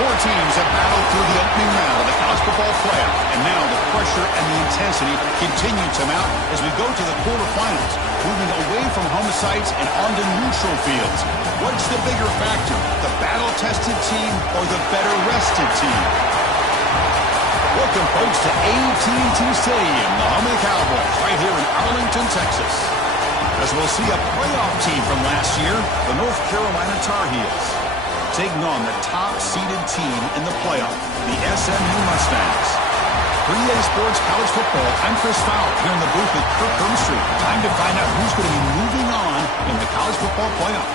Four teams have battled through the opening round of the college football playoff, and now the pressure and the intensity continue to mount as we go to the quarterfinals, moving away from home sites and onto neutral fields. What's the bigger factor, the battle-tested team or the better-rested team? Welcome, folks, to AT&T Stadium, the home of the Cowboys, right here in Arlington, Texas. As we'll see a playoff team from last year, the North Carolina Tar Heels, taking on the top-seeded team in the playoff, the SMU Mustangs. For EA Sports College Football, I'm Chris Fowler here in the booth with Kirk Hermstreet. Time to find out who's going to be moving on in the college football playoff.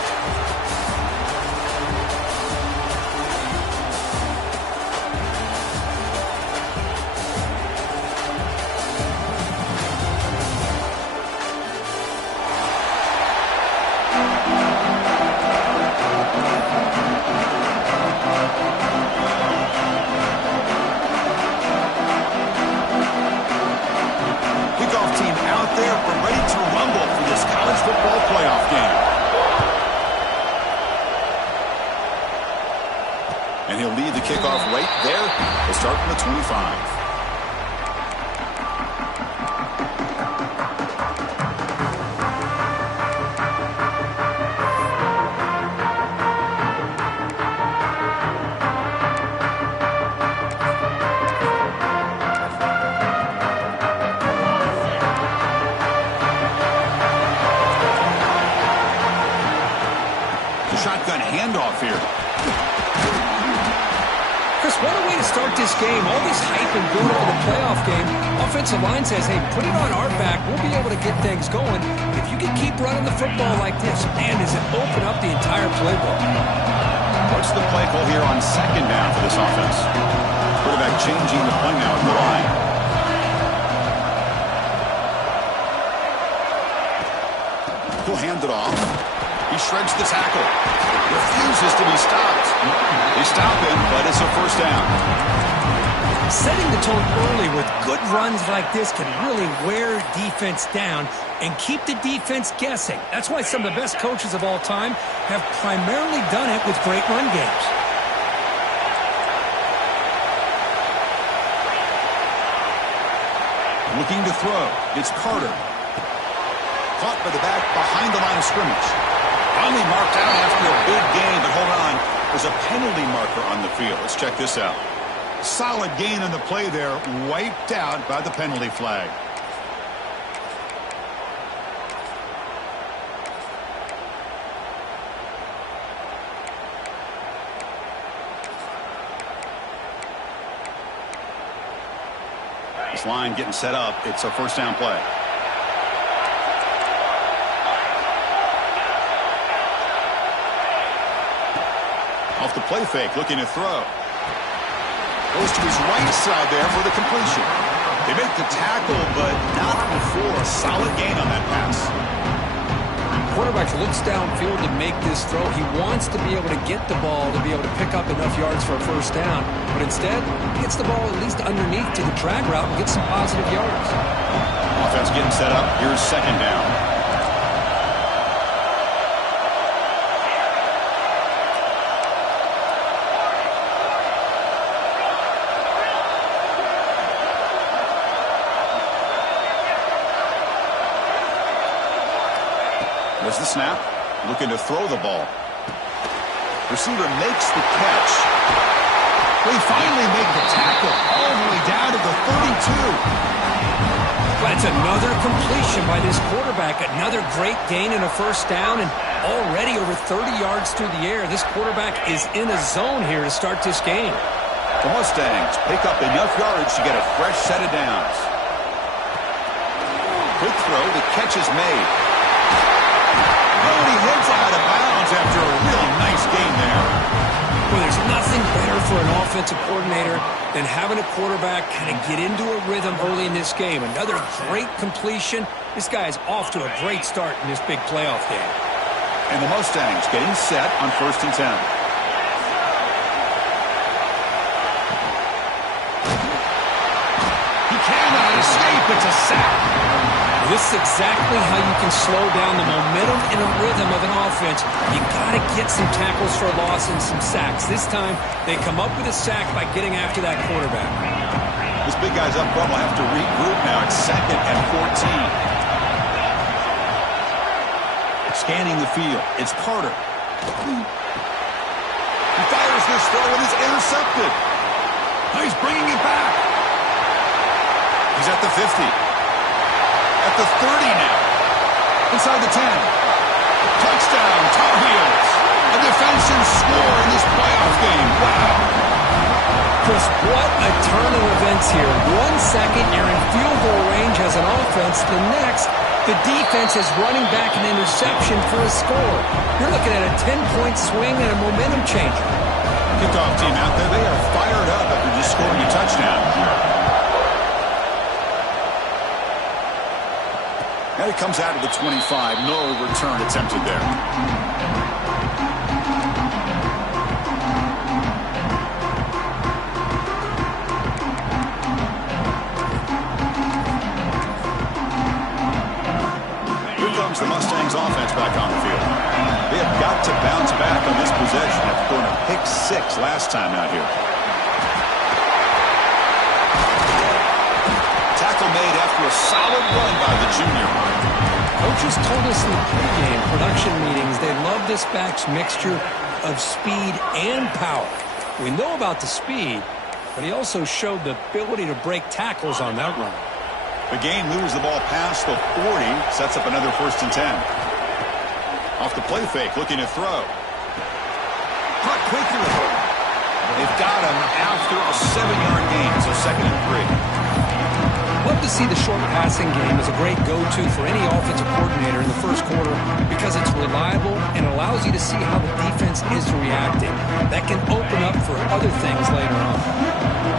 And he'll lead the kickoff right there. We'll start from the 25. The shotgun handoff here. Chris, what a way to start this game. All this hype and build for the playoff game. Offensive line says, hey, put it on our back. We'll be able to get things going. If you can keep running the football like this, man, does it open up the entire playbook. What's the play call here on second down for this offense? Quarterback changing the play now at the line. He'll hand it off. He shreds the tackle. Refuses to be stopped. They stop him, but it's a first down. Setting the tone early with good runs like this can really wear defense down and keep the defense guessing. That's why some of the best coaches of all time have primarily done it with great run games. Looking to throw. It's Carter. Caught by the back behind the line of scrimmage. Finally marked out after a big gain, but hold on. There's a penalty marker on the field. Let's check this out. Solid gain on the play there, wiped out by the penalty flag. This line getting set up. It's a first down play. Off the play fake, looking to throw. Goes to his right side there for the completion. They make the tackle, but not before a solid gain on that pass. Quarterback looks downfield to make this throw. He wants to be able to get the ball to be able to pick up enough yards for a first down. But instead, he gets the ball at least underneath to the drag route and gets some positive yards. Offense getting set up. Here's second down. There's the snap. Looking to throw the ball. Receiver makes the catch. They finally make the tackle all the way down to the 32. That's another completion by this quarterback. Another great gain in a first down, and already over 30 yards through the air. This quarterback is in a zone here to start this game. The Mustangs pick up enough yards to get a fresh set of downs. Quick throw. The catch is made. Oh, he hits out of bounds after a real nice gain there. Well, there's nothing better for an offensive coordinator than having a quarterback kind of get into a rhythm early in this game. Another great completion. This guy is off to a great start in this big playoff game. And the Mustangs getting set on 1st and 10. He cannot escape. It's a sack. This is exactly how you can slow down the momentum and a rhythm of an offense. You got to get some tackles for a loss and some sacks. This time, they come up with a sack by getting after that quarterback. This big guy's up front will have to regroup now. It's 2nd and 14. Scanning the field. It's Carter. He fires this throw and is intercepted. He's bringing it back. He's at the 50. At the 30 now. Inside the 10. Touchdown, Tar Heels. A defensive score in this playoff game. Wow. Chris, what a turn of events here. 1 second, you're in field goal range as an offense. The next, the defense is running back an interception for a score. You're looking at a 10-point swing and a momentum changer. Kickoff team out there, they are fired up after just scoring a touchdown. Now he comes out of the 25. No return attempted there. Here comes the Mustangs offense back on the field. They have got to bounce back on this possession after throwing a pick 6 last time out here. Tackle made after a solid run by the junior. Coaches told us in the pregame production meetings they love this back's mixture of speed and power. We know about the speed, but he also showed the ability to break tackles on that run. The game moves the ball past the 40, sets up another 1st and 10. Off the play fake, looking to throw. Caught quickly. They've got him after a 7-yard gain, so 2nd and 3. Love to see the short passing game as a great go-to for any offensive coordinator in the first quarter because it's reliable and allows you to see how the defense is reacting. That can open up for other things later on.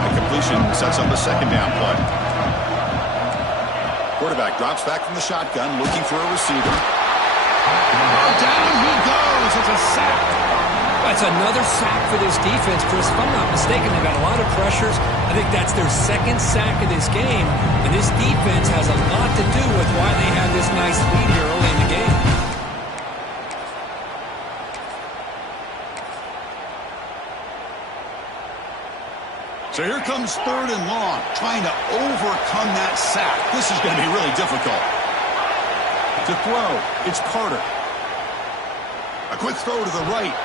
The completion sets up a 2nd down play. Quarterback drops back from the shotgun, looking for a receiver. Down he goes. It's a sack. That's another sack for this defense, Chris. If I'm not mistaken, they've got a lot of pressures. I think that's their 2nd sack of this game. And this defense has a lot to do with why they have this nice lead here early in the game. So here comes 3rd and long, trying to overcome that sack. This is going to be really difficult. To throw, it's Carter. A quick throw to the right.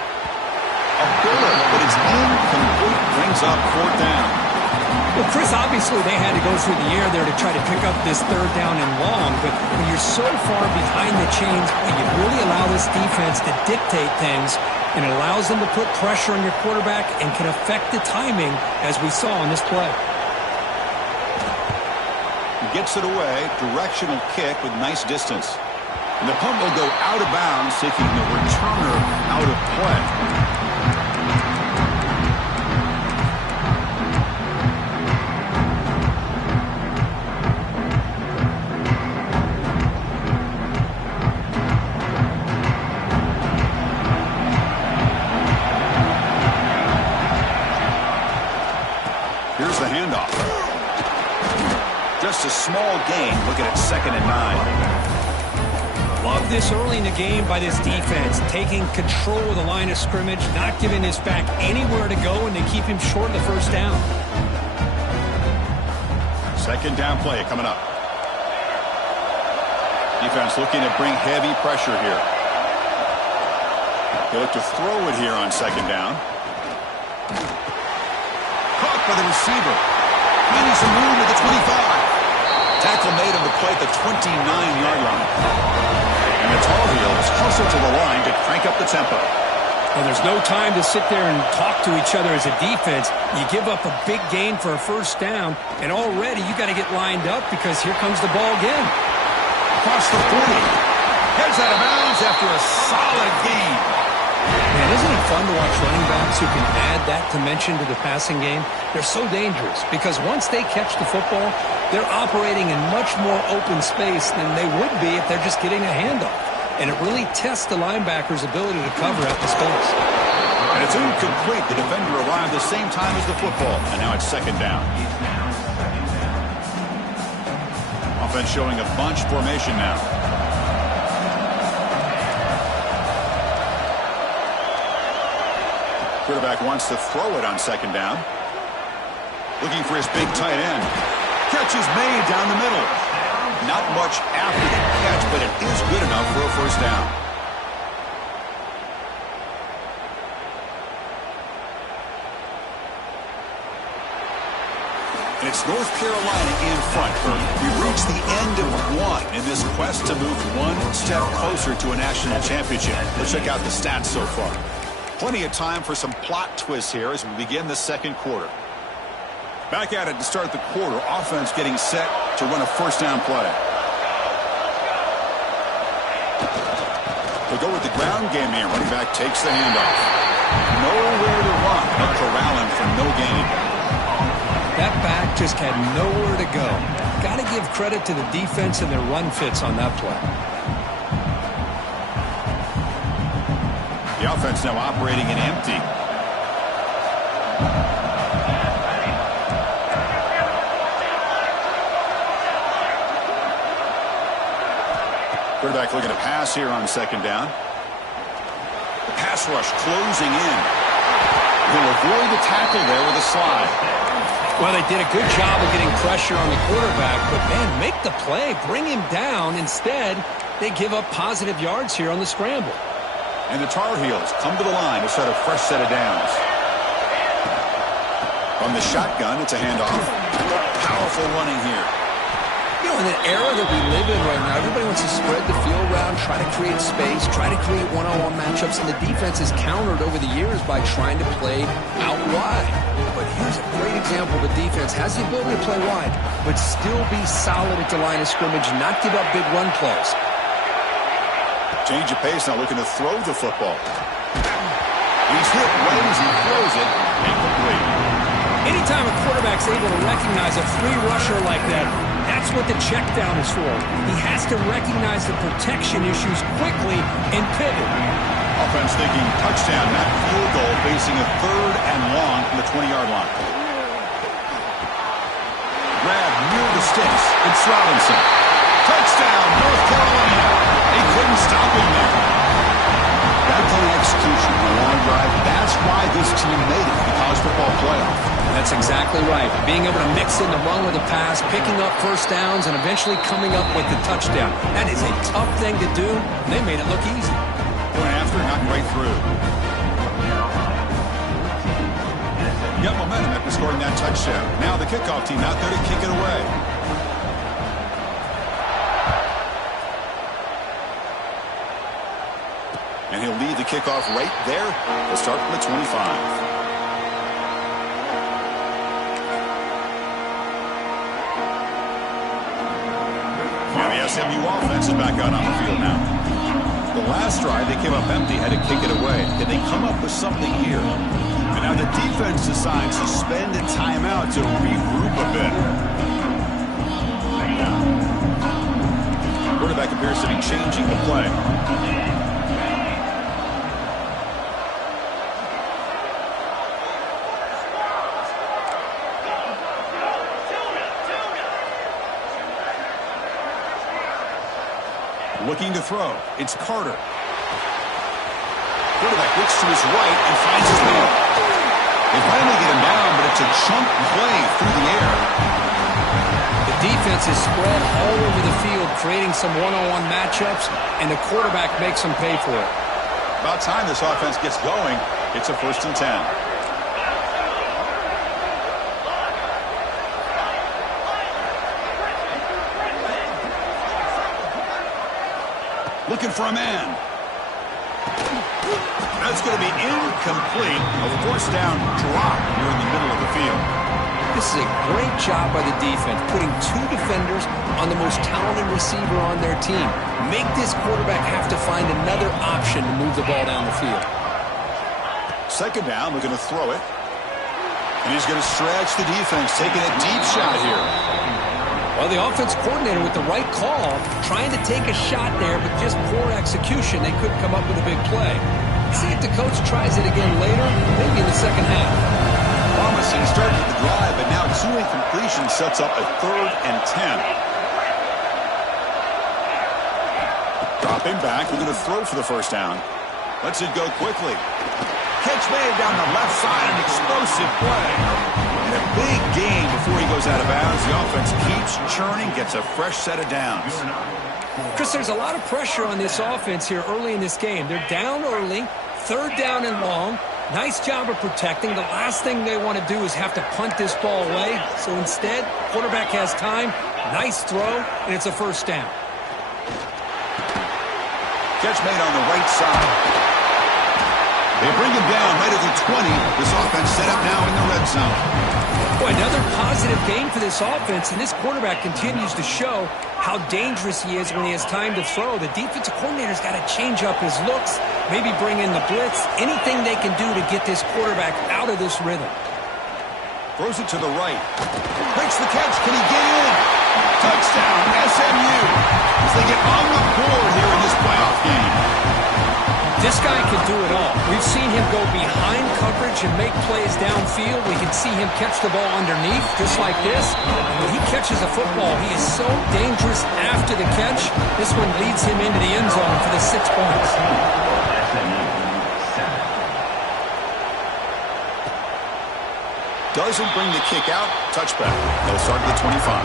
A bullet, but it's incomplete. Brings up 4th down. Well, Chris, obviously they had to go through the air there to try to pick up this 3rd down and long, but when you're so far behind the chains, you really allow this defense to dictate things, and it allows them to put pressure on your quarterback and can affect the timing, as we saw on this play. He gets it away, directional kick with nice distance. And the punt will go out of bounds, taking the returner out of play. Here's the handoff. Just a small gain, looking at 2nd and 9. Love this early in the game by this defense, taking control of the line of scrimmage, not giving this back anywhere to go, and they keep him short of the 1st down. 2nd down play coming up. Defense looking to bring heavy pressure here. They look to throw it here on 2nd down. Caught by the receiver. Finding some room at the 25. Tackle made on the play at the 29-yard line. And the Tar Heels hustle to the line to crank up the tempo. And there's no time to sit there and talk to each other as a defense. You give up a big gain for a 1st down, and already you got to get lined up because here comes the ball again. Across the 40. Heads out of bounds after a solid gain. Man, isn't it fun to watch running backs who can add that dimension to the passing game? They're so dangerous because once they catch the football, they're operating in much more open space than they would be if they're just getting a handoff. And it really tests the linebacker's ability to cover out the space. And it's incomplete. The defender arrived the same time as the football, and now it's 2nd down. Offense showing a bunch formation now. Quarterback wants to throw it on second down. Looking for his big tight end. Catch is made down the middle. Not much after the catch, but it is good enough for a first down. And it's North Carolina in front. We've reached the end of one in this quest to move one step closer to a national championship. Let's check out the stats so far. Plenty of time for some plot twists here as we begin the second quarter. Back at it to start the quarter. Offense getting set to run a first down play. They'll go with the ground game here. Running back takes the handoff. Nowhere to run. But corralling for no gain. That back just had nowhere to go. Got to give credit to the defense and their run fits on that play. The offense now operating in empty. Quarterback looking to pass here on second down. The pass rush closing in. He'll avoid the tackle there with a slide. Well, they did a good job of getting pressure on the quarterback, but, man, make the play. Bring him down. Instead, they give up positive yards here on the scramble. And the Tar Heels come to the line to set a fresh set of downs. From the shotgun, it's a handoff. Powerful running here. You know, in the era that we live in right now, everybody wants to spread the field around, try to create space, try to create one-on-one matchups, and the defense has countered over the years by trying to play out wide. But here's a great example of a defense has the ability to play wide, but still be solid at the line of scrimmage, not give up big run plays. Change of pace now, looking to throw the football. He's hit right as he throws it, incomplete. Anytime a quarterback's able to recognize a free rusher like that, that's what the check down is for. He has to recognize the protection issues quickly and pivot. Offense thinking touchdown, not field goal, facing a third and long from the 20-yard line. Grab near the sticks. It's Robinson. Touchdown, North Carolina. They couldn't stop him there. That kind of execution on a long drive, that's why this team made it to the college football playoff. That's exactly right. Being able to mix in the run with the pass, picking up first downs, and eventually coming up with the touchdown. That is a tough thing to do. They made it look easy. Going after, knocking right through. Got momentum after scoring that touchdown. Now the kickoff team out there to kick it away. And he'll lead the kickoff right there. They'll start from the 25. SMU offense is back out on the field now. The last drive, they came up empty, had to kick it away. Did they come up with something here? And now the defense decides to spend a timeout to regroup a bit. Quarterback appears to be changing the play. Looking to throw. It's Carter. Quarterback looks to his right and finds his man. They finally get him down, but it's a chunk play through the air. The defense is spread all over the field, creating some one-on-one matchups, and the quarterback makes them pay for it. About time this offense gets going. It's a 1st and 10. Looking for a man. That's going to be incomplete. A forced down drop here in the middle of the field. This is a great job by the defense, putting two defenders on the most talented receiver on their team. Make this quarterback have to find another option to move the ball down the field. Second down, looking to throw it. And he's going to stretch the defense, taking a deep shot here. Well, the offense coordinator with the right call, trying to take a shot there, but just poor execution. They couldn't come up with a big play. See if the coach tries it again later, maybe in the second half. Promising start to the drive, but now 2 incompletions sets up a 3rd and 10. Dropping back, we're going to throw for the first down. Lets it go quickly. Catch made down the left side, an explosive play. And a big gain before he goes out of bounds. The offense keeps churning, gets a fresh set of downs. Chris, there's a lot of pressure on this offense here early in this game. They're down early, third down and long. Nice job of protecting. The last thing they want to do is have to punt this ball away. So instead, quarterback has time, nice throw, and it's a first down. Catch made on the right side. They bring him down right at the 20. This offense set up now in the red zone. Boy, another positive game for this offense, and this quarterback continues to show how dangerous he is when he has time to throw. The defensive coordinator's got to change up his looks, maybe bring in the blitz, anything they can do to get this quarterback out of this rhythm. Throws it to the right. Breaks the catch. Can he get in? Touchdown, SMU. As they get on the board here in this playoff game. This guy can do it all. We've seen him go behind coverage and make plays downfield. We can see him catch the ball underneath, just like this. And when he catches a football, he is so dangerous after the catch. This one leads him into the end zone for the 6 points. Doesn't bring the kick out. Touchback. They'll start at the 25.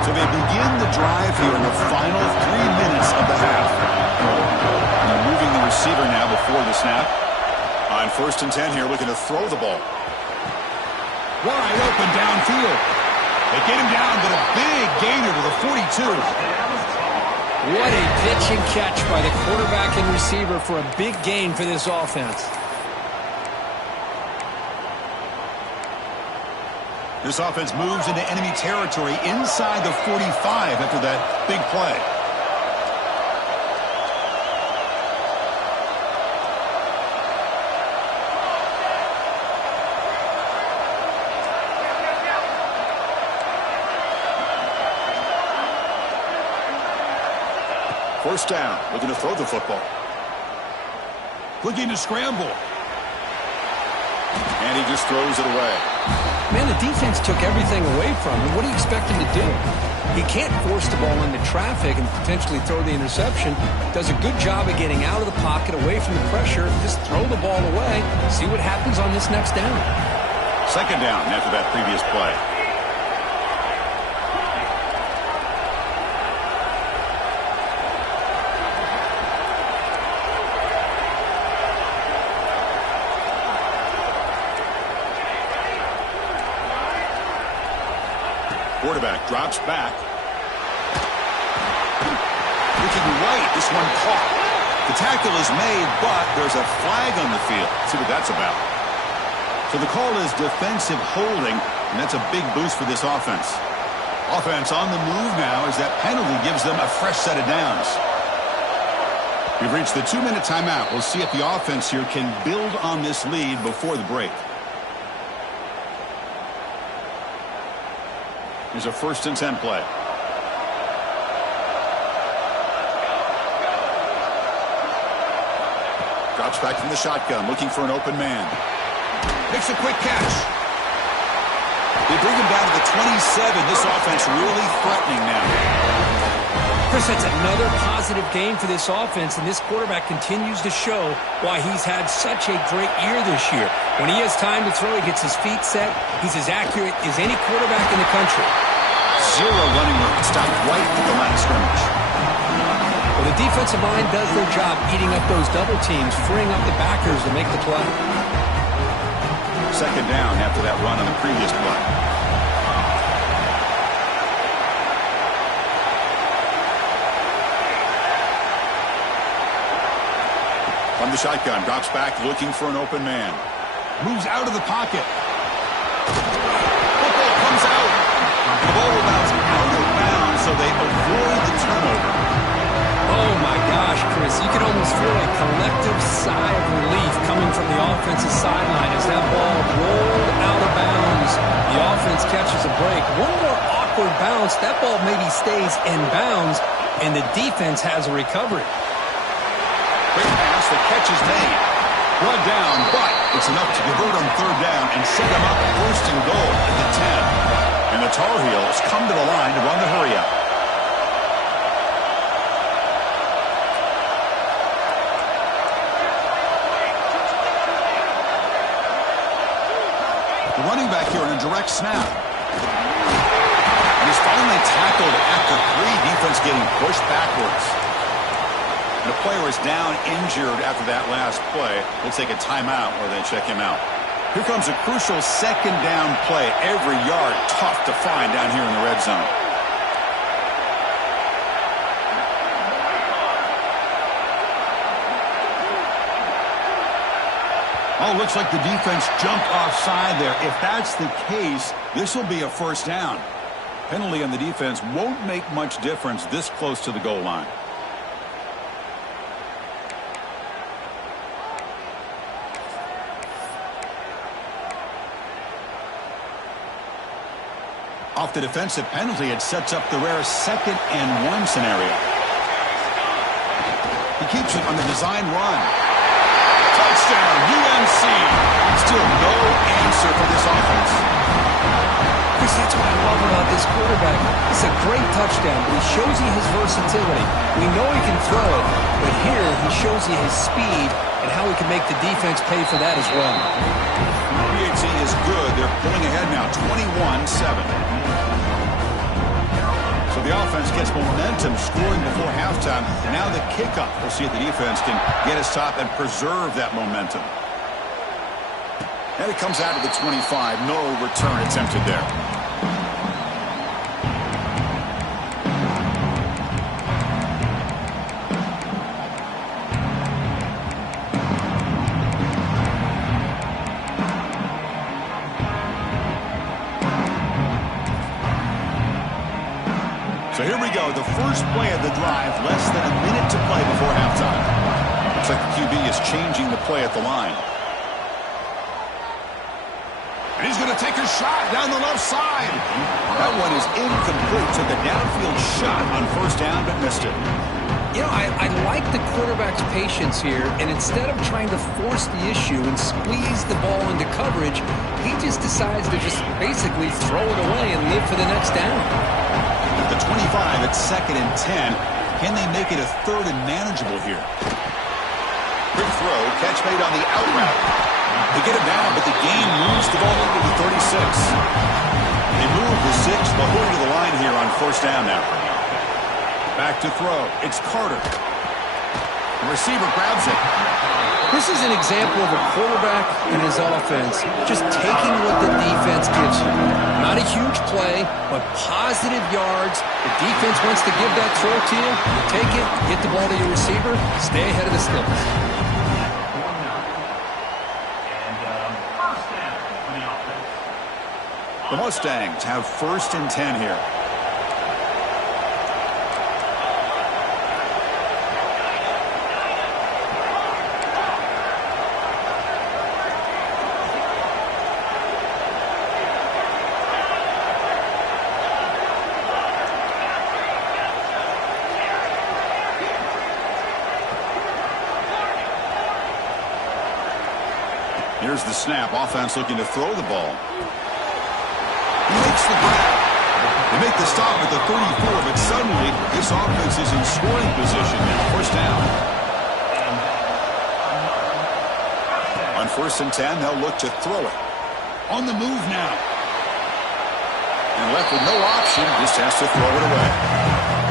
So they begin the drive here in the final 3 minutes of the half. And they're moving the receiver now before the snap. On 1st and 10 here, looking to throw the ball. Wide open downfield. They get him down, but a big gainer to the 42. What a pitch and catch by the quarterback and receiver for a big gain for this offense. This offense moves into enemy territory inside the 45 after that big play. First down, looking to throw the football. Looking to scramble. And he just throws it away. Man, the defense took everything away from him. What do you expect him to do? He can't force the ball into traffic and potentially throw the interception. Does a good job of getting out of the pocket, away from the pressure. Just throw the ball away. See what happens on this next down. Second down after that previous play. Quarterback drops back. Looking right, this one caught. The tackle is made, but there's a flag on the field. Let's see what that's about. So the call is defensive holding, and that's a big boost for this offense. Offense on the move now as that penalty gives them a fresh set of downs. We've reached the 2-minute timeout. We'll see if the offense here can build on this lead before the break. Here's a 1st and 10 play. Drops back from the shotgun, looking for an open man. Makes a quick catch. They bring him down to the 27. This offense really threatening now. Chris, that's another positive game for this offense, and this quarterback continues to show why he's had such a great year this year. When he has time to throw, he gets his feet set. He's as accurate as any quarterback in the country. Zero running room. Stopped right at the line of scrimmage. Well, the defensive line does their job eating up those double teams, freeing up the backers to make the play. Second down after that run on the previous play. From the shotgun, drops back, looking for an open man. Moves out of the pocket. Football comes out. The ball will bounce out of bounds, so they avoid the turnover. Oh, my gosh, Chris. You can almost feel a collective sigh of relief coming from the offensive sideline as that ball rolled out of bounds. The offense catches a break. One more awkward bounce. That ball maybe stays in bounds, and the defense has a recovery. Quick pass, the catch is made. Run down, but it's enough to convert on third down and set them up 1st and goal at the 10. the Tar Heels come to the line to run the hurry-up. The running back here in a direct snap. And he's finally tackled at the 3. Defense getting pushed backwards. The player is down injured after that last play. We'll take a timeout or they check him out. Here comes a crucial second down play. Every yard tough to find down here in the red zone. Oh, looks like the defense jumped offside there. If that's the case, this will be a first down. Penalty on the defense won't make much difference this close to the goal line. Off the defensive penalty, it sets up the rare 2nd and 1 scenario. He keeps it on the design run. Touchdown, UNC. Still no answer for this offense. Chris, that's what I love about this quarterback. It's a great touchdown, but he shows you his versatility. We know he can throw it, but here he shows you his speed and how he can make the defense pay for that as well. PAT is good. They're pulling ahead now, 21-7. So the offense gets momentum, scoring before halftime. Now the kickoff. We'll see if the defense can get a stop and preserve that momentum. And it comes out of the 25. No return attempted there. So here we go, the first play of the drive, less than a minute to play before halftime. Looks like the QB is changing the play at the line. And he's going to take a shot down the left side. That one is incomplete. Took a downfield shot on first down, but missed it. You know, I like the quarterback's patience here, and instead of trying to force the issue and squeeze the ball into coverage, he just decides to just basically throw it away and live for the next down. At the 25, it's 2nd and 10. Can they make it a 3rd and manageable here? Quick throw, catch made on the out route. They get it down, but the gain moves the ball into the 36. They move the 6. They'll hold to the line here on first down now. Back to throw. It's Carter. The receiver grabs it. This is an example of a quarterback and his offense just taking what the defense gives you. Not a huge play, but positive yards. The defense wants to give that throw to you. You take it, get the ball to your receiver, stay ahead of the sticks. The Mustangs have 1st and 10 here. Here's the snap. Offense looking to throw the ball. He makes the grab. They make the stop at the 34, but suddenly this offense is in scoring position now. First down. On 1st and 10, they'll look to throw it. On the move now. And left with no option, just has to throw it away.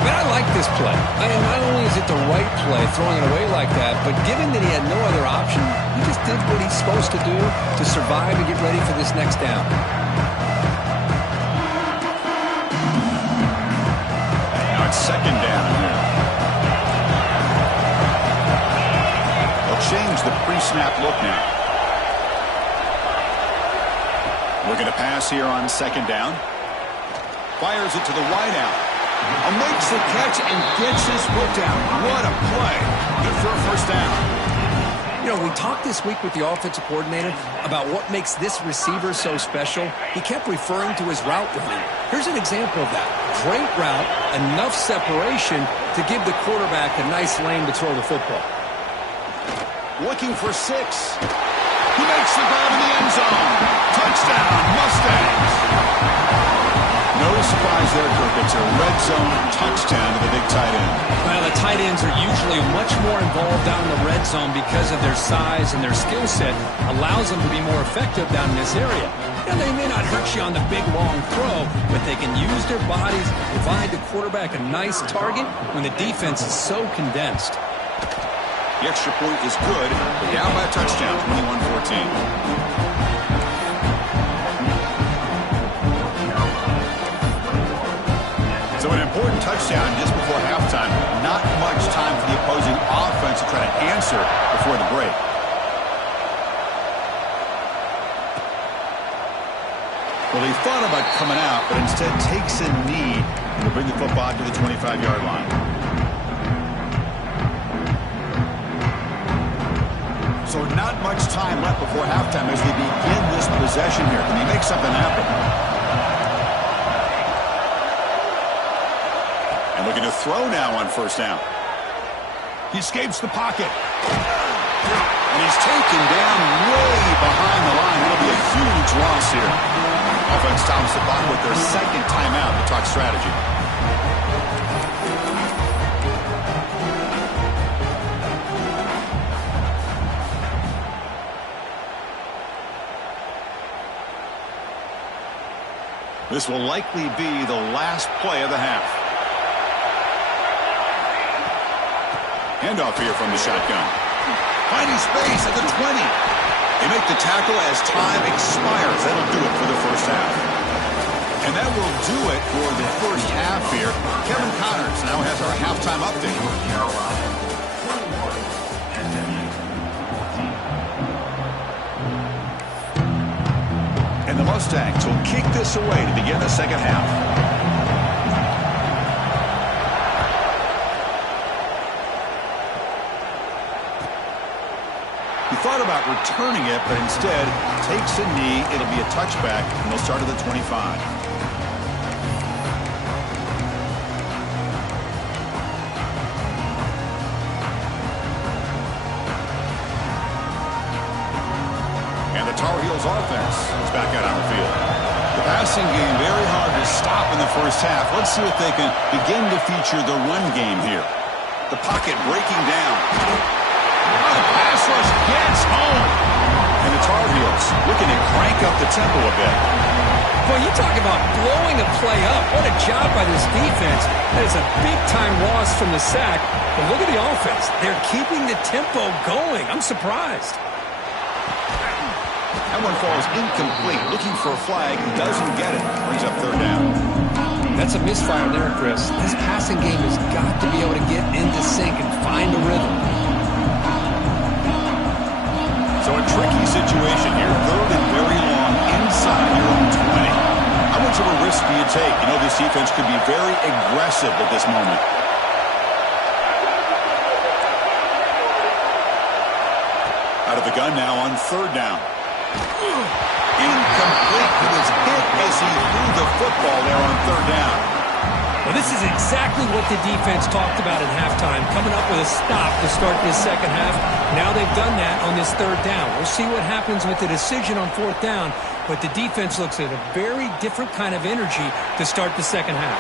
Man, I like this play. Not only is it the right play, throwing it away like that, but given that he had no other option, he just did what he's supposed to do to survive and get ready for this next down. Now it's 2nd down here. They'll change the pre-snap look now. Looking to pass here on 2nd down. Fires it to the wideout. Makes the catch and gets his foot down. What a play. Good for a first down. You know, we talked this week with the offensive coordinator about what makes this receiver so special. He kept referring to his route running. Here's an example of that. Great route, enough separation to give the quarterback a nice lane to throw the football. Looking for 6. He makes the grab in the end zone. Touchdown, Mustangs. surprise there, Kirk. It's a red zone touchdown to the big tight end. Well, the tight ends are usually much more involved down in the red zone because of their size and their skill set allows them to be more effective down in this area. And they may not hurt you on the big, long throw, but they can use their bodies, provide the quarterback a nice target when the defense is so condensed. The extra point is good. They're down by a touchdown, 21-14. So an important touchdown just before halftime. Not much time for the opposing offense to try to answer before the break. Well, he thought about coming out, but instead takes a knee and will bring the football to the 25-yard line. So not much time left before halftime as they begin this possession here. Can he make something happen? And looking to throw now on first down. He escapes the pocket. And he's taken down way behind the line. It'll be a huge loss here. Offense stops the ball with their second timeout to talk strategy. This will likely be the last play of the half. Handoff here from the shotgun. Finding space at the 20. They make the tackle as time expires. That'll do it for the first half. And that will do it for the first half here. Kevin Connors now has our halftime update. And the Mustangs will kick this away to begin the second half. He thought about returning it, but instead takes a knee. It'll be a touchback, and they'll start at the 25. And the Tar Heels offense is back out on the field. The passing game very hard to stop in the first half. Let's see if they can begin to feature the run game here. The pocket breaking down. The pass rush gets home. And the Tar Heels looking to crank up the tempo a bit. Well, you talk about blowing a play up. What a job by this defense. That is a big-time loss from the sack. But look at the offense. They're keeping the tempo going. I'm surprised. That one falls incomplete. Looking for a flag. Doesn't get it. Brings up third down. That's a misfire there, Chris. This passing game has got to be able to get into sync and find a rhythm. So a tricky situation here. Third and very long inside your own 20. How much of a risk do you take? You know, this defense could be very aggressive at this moment. Out of the gun now on third down. Incomplete. He was hit as he threw the football there on third down. Well, this is exactly what the defense talked about at halftime, coming up with a stop to start this second half. Now they've done that on this third down. We'll see what happens with the decision on fourth down, but the defense looks at a very different kind of energy to start the second half.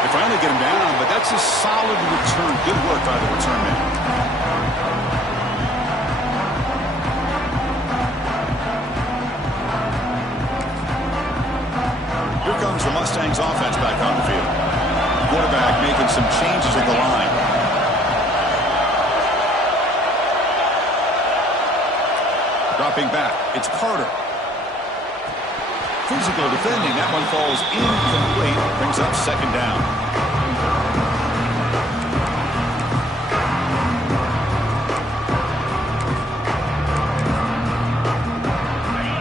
They finally get him down, but that's a solid return. Good work by the return man. Here comes the Mustangs offense back on the field. Quarterback making some changes at the line. Dropping back, it's Carter. Physical defending, that one falls incomplete. Brings up second down.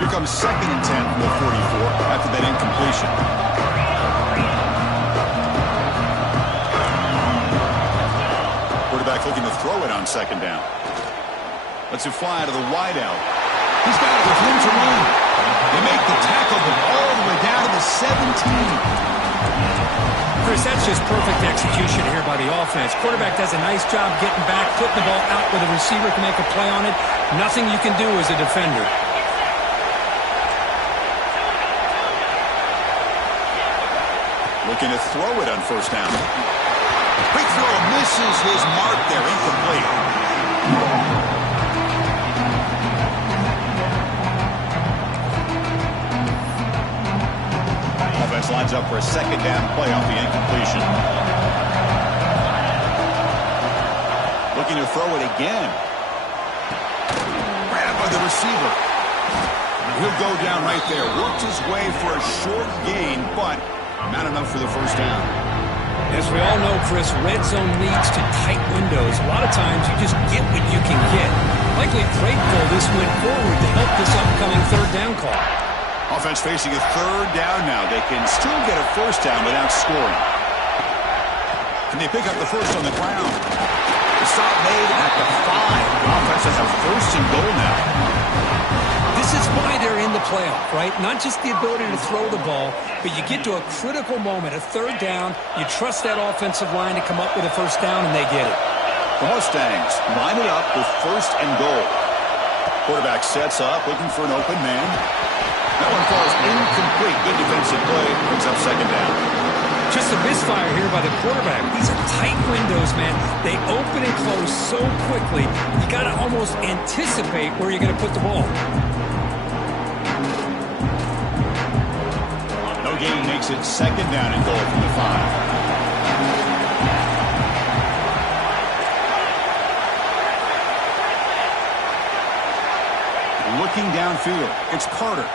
Here comes second and 10 from the 44 after that incompletion. Quarterback looking to throw it on second down. Lets it fly to the wideout. He's got it with room to run. They make the tackle, but all the way down to the 17. Chris, that's just perfect execution here by the offense. Quarterback does a nice job getting back, putting the ball out where the receiver can make a play on it. Nothing you can do as a defender. Looking to throw it on first down. Quick throw, misses his mark there, incomplete. Offense lines up for a second down play off the incompletion. Looking to throw it again. Grabbed by the receiver. He'll go down right there. Worked his way for a short gain, but not enough for the first down. As we all know, Chris, red zone leads to tight windows. A lot of times you just get what you can get. Likely grateful this went forward to help this upcoming third down call. Offense facing a third down now. They can still get a first down without scoring. Can they pick up the first on the ground? The stop made at the 5. The offense has a first and goal now. This is why they're in the playoff, right? Not just the ability to throw the ball, but you get to a critical moment, a third down. You trust that offensive line to come up with a first down, and they get it. The Mustangs line it up with first and goal. Quarterback sets up, looking for an open man. That one falls incomplete. Good defensive play. Brings up second down. Just a misfire here by the quarterback. These are tight windows, man. They open and close so quickly, you got to almost anticipate where you're going to put the ball. No gain makes it second down and goal from the 5. Looking downfield, it's Carter.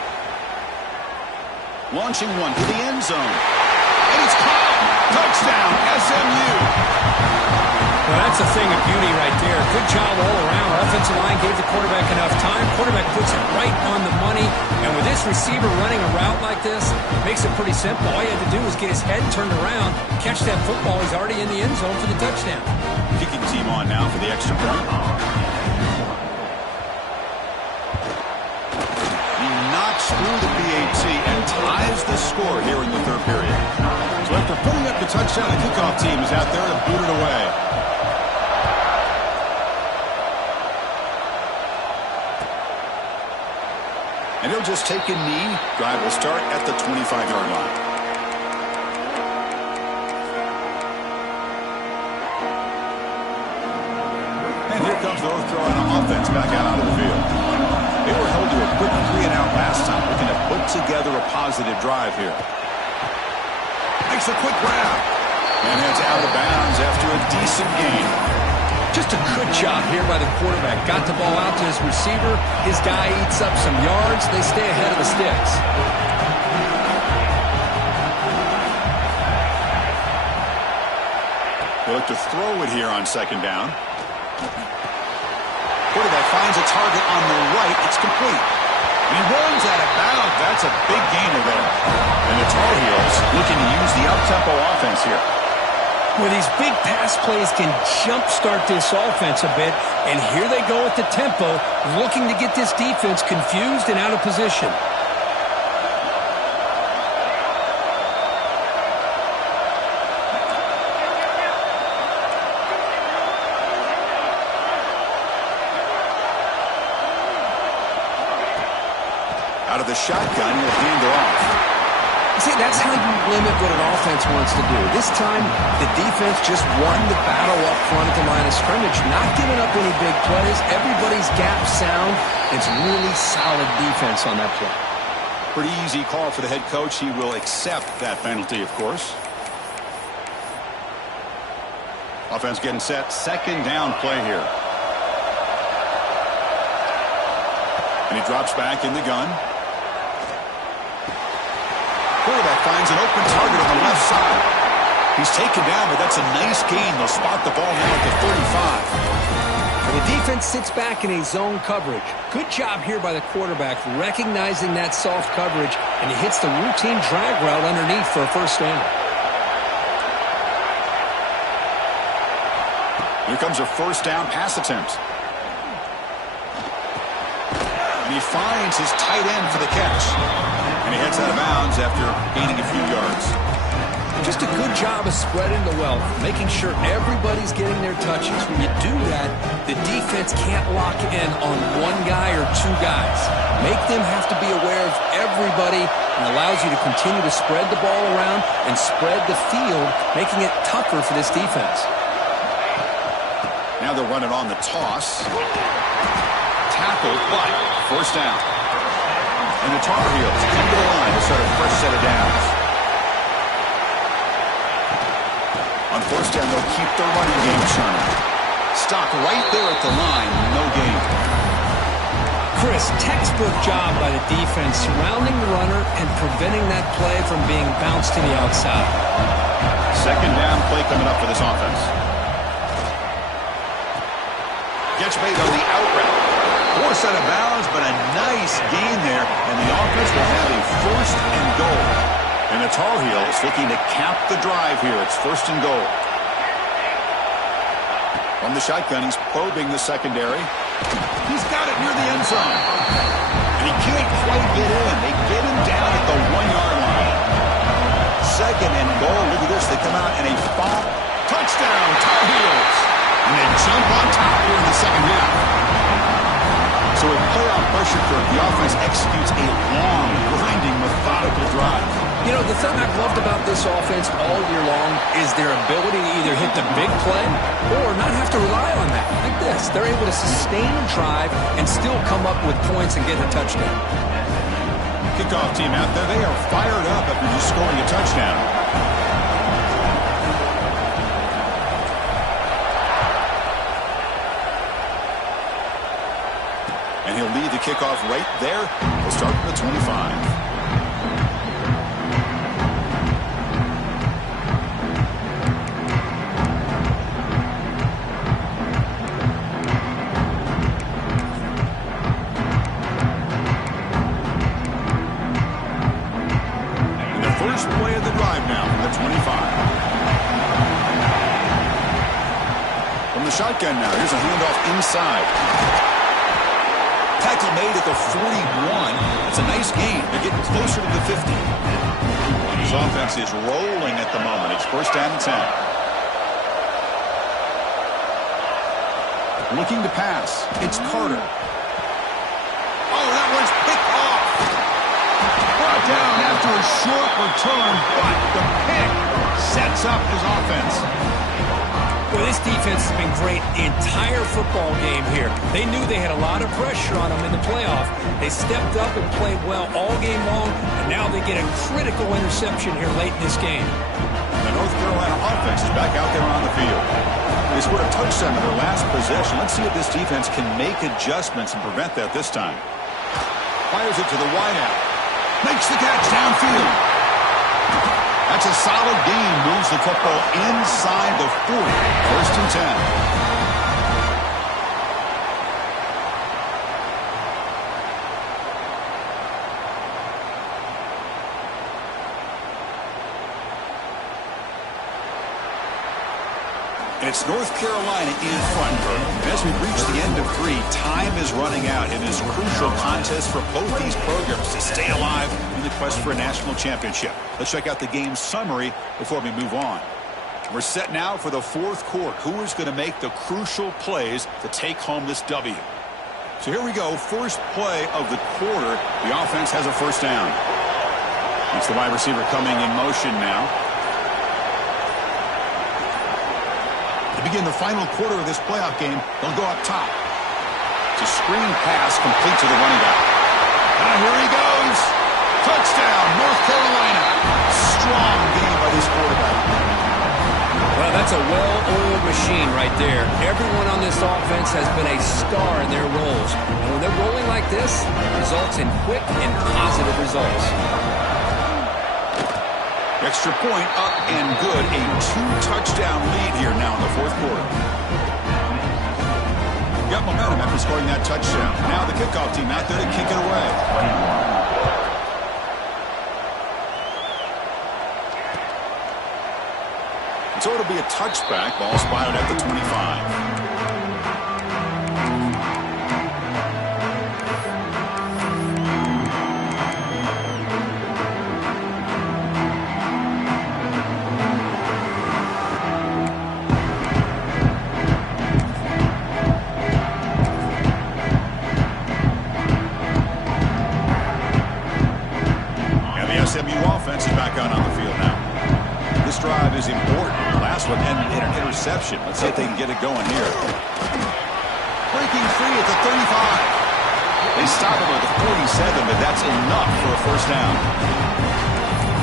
Launching one to the end zone. And it's caught! Touchdown, SMU! Well, that's a thing of beauty right there. Good job all around. Offensive line gave the quarterback enough time. Quarterback puts it right on the money. And with this receiver running a route like this, makes it pretty simple. All you had to do was get his head turned around, catch that football. He's already in the end zone for the touchdown. Kicking team on now for the extra point. Through the PAT and ties the score here in the third period. So after putting up the touchdown, the kickoff team is out there to boot it away. And he'll just take a knee. Drive will start at the 25-yard line. And here comes the North Carolina offense back out onto the field. They were held to a quick 3-and-out last time, looking to put together a positive drive here. Makes a quick grab. And heads out of bounds after a decent gain. Just a good job here by the quarterback. Got the ball out to his receiver. His guy eats up some yards. They stay ahead of the sticks. They look to throw it here on second down. Quarterback finds a target on the right. It's complete. He runs out of bounds. That's a big gainer there. And the Tar Heels looking to use the up-tempo offense here. Well, these big pass plays can jumpstart this offense a bit. And here they go with the tempo, looking to get this defense confused and out of position. Out of the shotgun, he'll hand it off. See, that's how you limit what an offense wants to do. This time, the defense just won the battle up front at the line of scrimmage, not giving up any big plays. Everybody's gap sound. It's really solid defense on that play. Pretty easy call for the head coach. He will accept that penalty, of course. Offense getting set. Second down play here. And he drops back in the gun. Quarterback finds an open target on the left side. He's taken down, but that's a nice gain. They'll spot the ball now at the 35. And the defense sits back in a zone coverage. Good job here by the quarterback, recognizing that soft coverage, and he hits the routine drag route underneath for a first down. Here comes a first down pass attempt. And he finds his tight end for the catch. And he heads out of bounds after gaining a few yards. Just a good job of spreading the wealth, making sure everybody's getting their touches. When you do that, the defense can't lock in on one guy or two guys. Make them have to be aware of everybody, and allows you to continue to spread the ball around and spread the field, making it tougher for this defense. Now they're running on the toss. Tackled, but first down. And the Tar Heels come to the line to start a fresh set of downs. On first down, they'll keep their running game churning. Stop right there at the line, no gain. Chris, textbook job by the defense surrounding the runner and preventing that play from being bounced to the outside. Second down play coming up for this offense. Gets made on the out route. Forced out of bounds, but a nice gain there, and the offense will have a first and goal. And the Tar Heels looking to cap the drive here. It's first and goal. From the shotgun, he's probing the secondary. He's got it near the end zone. And he can't quite get in. They get him down at the 1-yard line. Second and goal. Look at this. They come out and a bomb. Touchdown, Tar Heels. And they jump on top here in the second half. So with playoff pressure curve, the offense executes a long, grinding, methodical drive. You know, the thing I've loved about this offense all year long is their ability to either hit the big play or not have to rely on that. Like this, they're able to sustain a drive and still come up with points and get a touchdown. Kickoff team out there, they are fired up after just scoring a touchdown. And he'll lead the kickoff right there. We'll start from the 25. Shotgun now. Here's a handoff inside. Tackle made at the 41. It's a nice gain. They're getting closer to the 50. This offense is rolling at the moment. It's first down and 10. Looking to pass. It's Carter. Oh, that one's picked off. Brought down after a short return, but the pick sets up his offense. Well, this defense has been great the entire football game here. They knew they had a lot of pressure on them in the playoff. They stepped up and played well all game long, and now they get a critical interception here late in this game. The North Carolina offense is back out there on the field. They scored a touchdown in their last possession. Let's see if this defense can make adjustments and prevent that this time. Fires it to the wideout. Makes the catch downfield. That's a solid gain. Moves the football inside the 40. First and 10. It's North Carolina in front, Bert. And as we reach the end of 3, time is running out. It is a crucial contest for both these programs to stay alive in the quest for a national championship. Let's check out the game summary before we move on. We're set now for the fourth quarter. Who is going to make the crucial plays to take home this W? So here we go. First play of the quarter. The offense has a first down. It's the wide receiver coming in motion now. To begin the final quarter of this playoff game, they'll go up top. It's a screen pass complete to the running back. And here he goes. Touchdown, North Carolina. Strong game by this quarterback. Well, that's a well-oiled machine right there. Everyone on this offense has been a star in their roles. And when they're rolling like this, it results in quick and positive results. Extra point up and good. A 2-touchdown lead here now in the fourth quarter. Got momentum after scoring that touchdown. Now the kickoff team out there to kick it away. So it'll be a touchback. Ball spotted at the 25. interception. Let's see if they can get it going here. Breaking free at the 35. They stop him at the 47, but that's enough for a first down.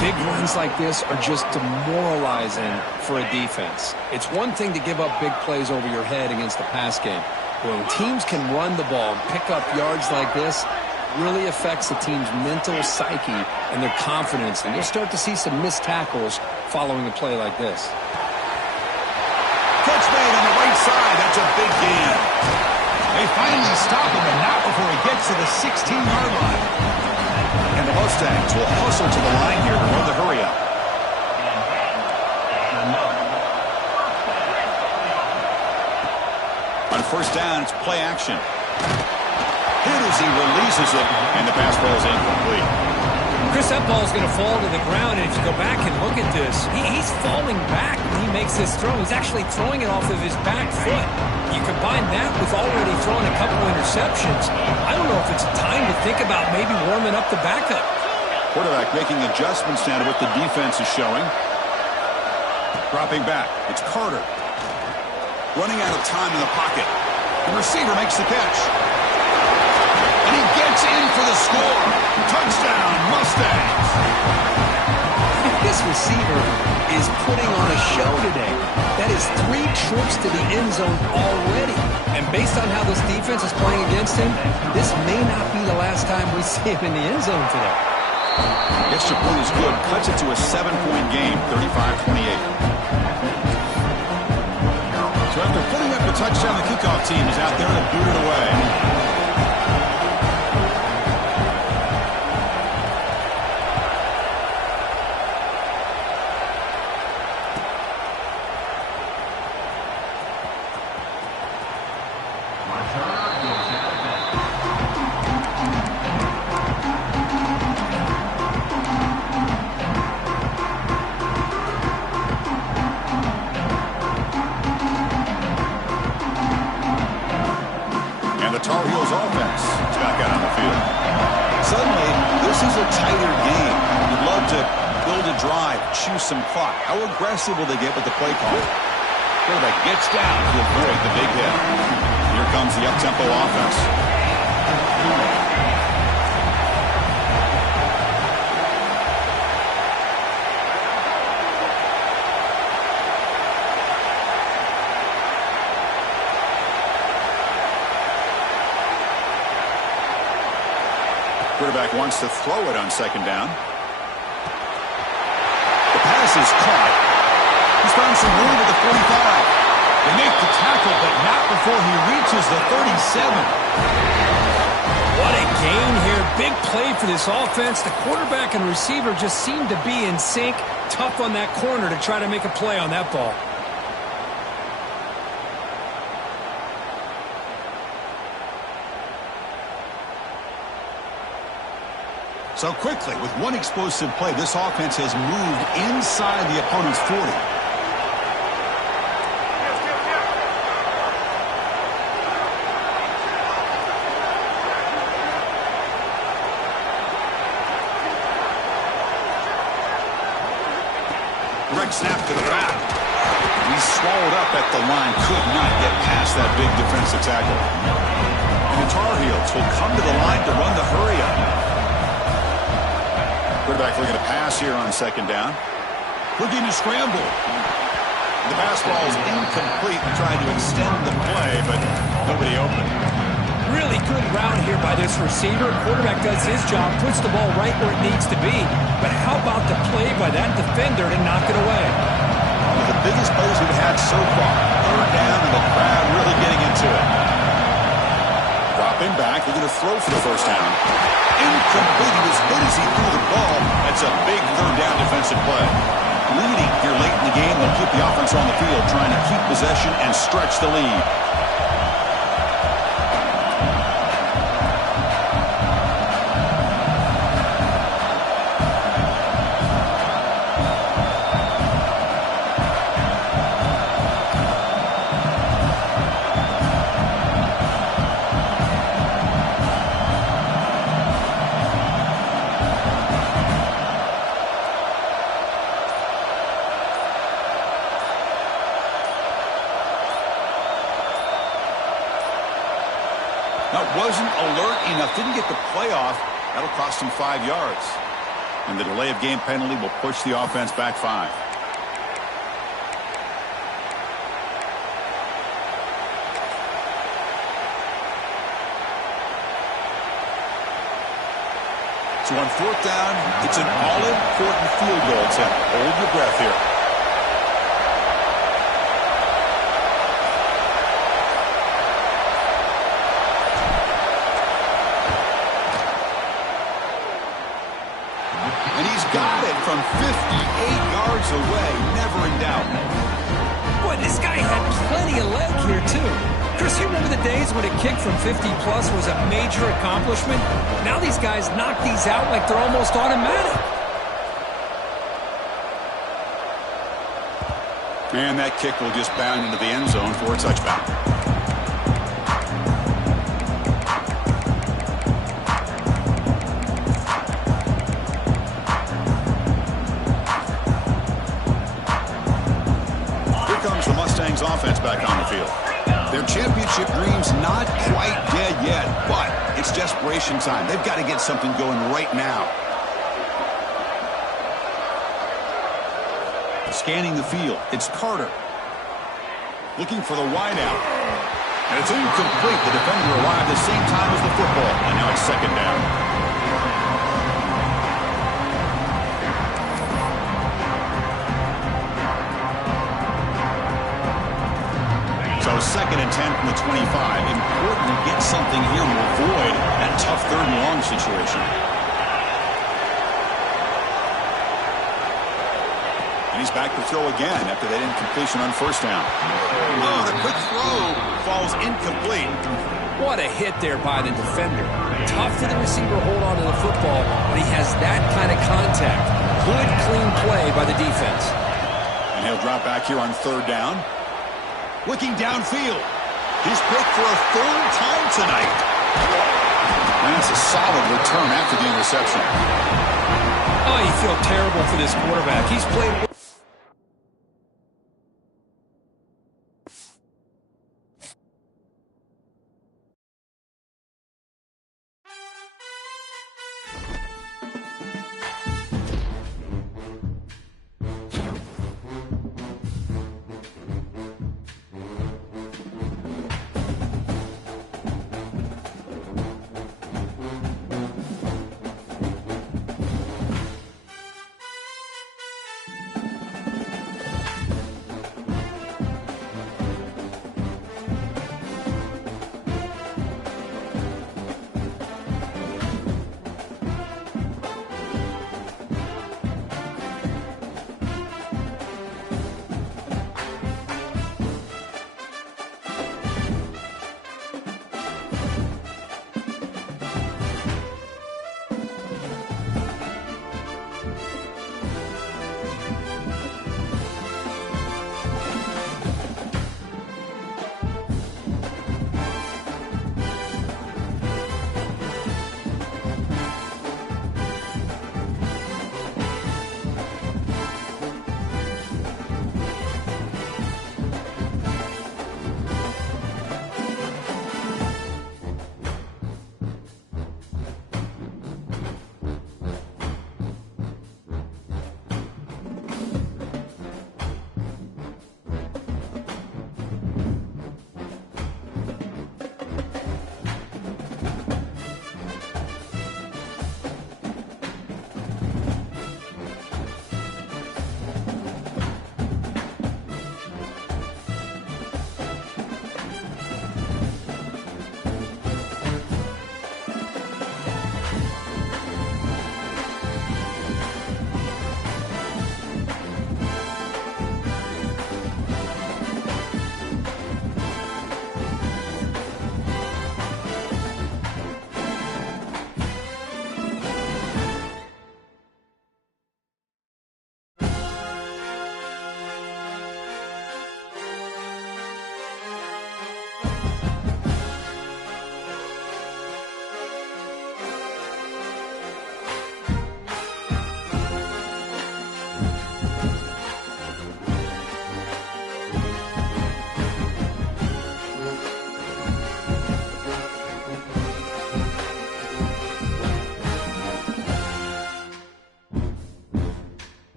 Big runs like this are just demoralizing for a defense. It's one thing to give up big plays over your head against the pass game. When teams can run the ball and pick up yards like this, really affects the team's mental psyche and their confidence. And you'll start to see some missed tackles following a play like this. Catch made on the right side. That's a big gain. They finally stop him, but not before he gets to the 16-yard line. And the Mustangs will hustle to the line here to run the hurry up. On first down, it's play action. Hit as he releases it, and the pass ball is incomplete. Chris, that ball is going to fall to the ground, and if you go back and look at this, he's falling back when he makes this throw. He's actually throwing it off of his back foot. You combine that with already throwing a couple interceptions. I don't know if it's time to think about maybe warming up the backup. Quarterback making adjustments now to what the defense is showing. Dropping back. It's Carter. Running out of time in the pocket. The receiver makes the catch. And he gets in for the score. Touchdown, Mustangs. This receiver is putting on a show today. That is 3 trips to the end zone already. And based on how this defense is playing against him, this may not be the last time we see him in the end zone today. Extra point is good. Cuts it to a 7-point game, 35-28. So after putting up the touchdown, the kickoff team is out there to boot it away. Some clock. How aggressive will they get with the play call? Quarterback gets down to avoid the big hit. Here comes the up-tempo offense. Quarterback wants to throw it on second down. Pass is caught. He's found some room at the 45. They make the tackle, but not before he reaches the 37. What a gain here. Big play for this offense. The quarterback and receiver just seem to be in sync. Tough on that corner to try to make a play on that ball. So quickly, with one explosive play, this offense has moved inside the opponent's 40. Direct snap to the back. He's swallowed up at the line, could not get past that big defensive tackle. And the Tar Heels will come to the line to run the hurry-up. Quarterback looking to pass here on second down. Looking to scramble. The pass ball is incomplete. Trying to extend the play, but nobody open. Really good route here by this receiver. Quarterback does his job, puts the ball right where it needs to be. But how about the play by that defender to knock it away? One of the biggest plays we've had so far. Third down and the crowd really getting into it. Dropping back, looking to throw for the first down. Incomplete. He was good as he threw the ball. That's a big third down defensive play. Leading here late in the game, they'll keep the offense on the field, trying to keep possession and stretch the lead. That wasn't alert enough. Didn't get the play off. That'll cost him 5 yards. And the delay of game penalty will push the offense back 5. So on 4th down, it's an all-important field goal attempt. Hold your breath here. And he's got it from 58 yards away. Never in doubt. Boy, this guy had plenty of leg here, too. Chris, you remember the days when a kick from 50-plus was a major accomplishment? Now these guys knock these out like they're almost automatic. And that kick will just bound into the end zone for a touchback. Here comes the Mustangs offense back on the field. Their championship dream's not quite dead yet, but it's desperation time. They've got to get something going right now. Scanning the field, it's Carter. Looking for the wideout. And it's incomplete. The defender arrived at the same time as the football, and now it's 2nd down. So 2nd and 10 from the 25. Important to get something here to avoid that tough 3rd and long situation. And he's back to throw again after that incompletion on 1st down. Oh, the quick throw falls incomplete. What a hit there by the defender. Tough to the receiver hold on to the football, but he has that kind of contact. Good, clean play by the defense. And he'll drop back here on 3rd down. Looking downfield. He's picked for a 3rd time tonight. And that's a solid return after the interception. Oh, you feel terrible for this quarterback. He's played...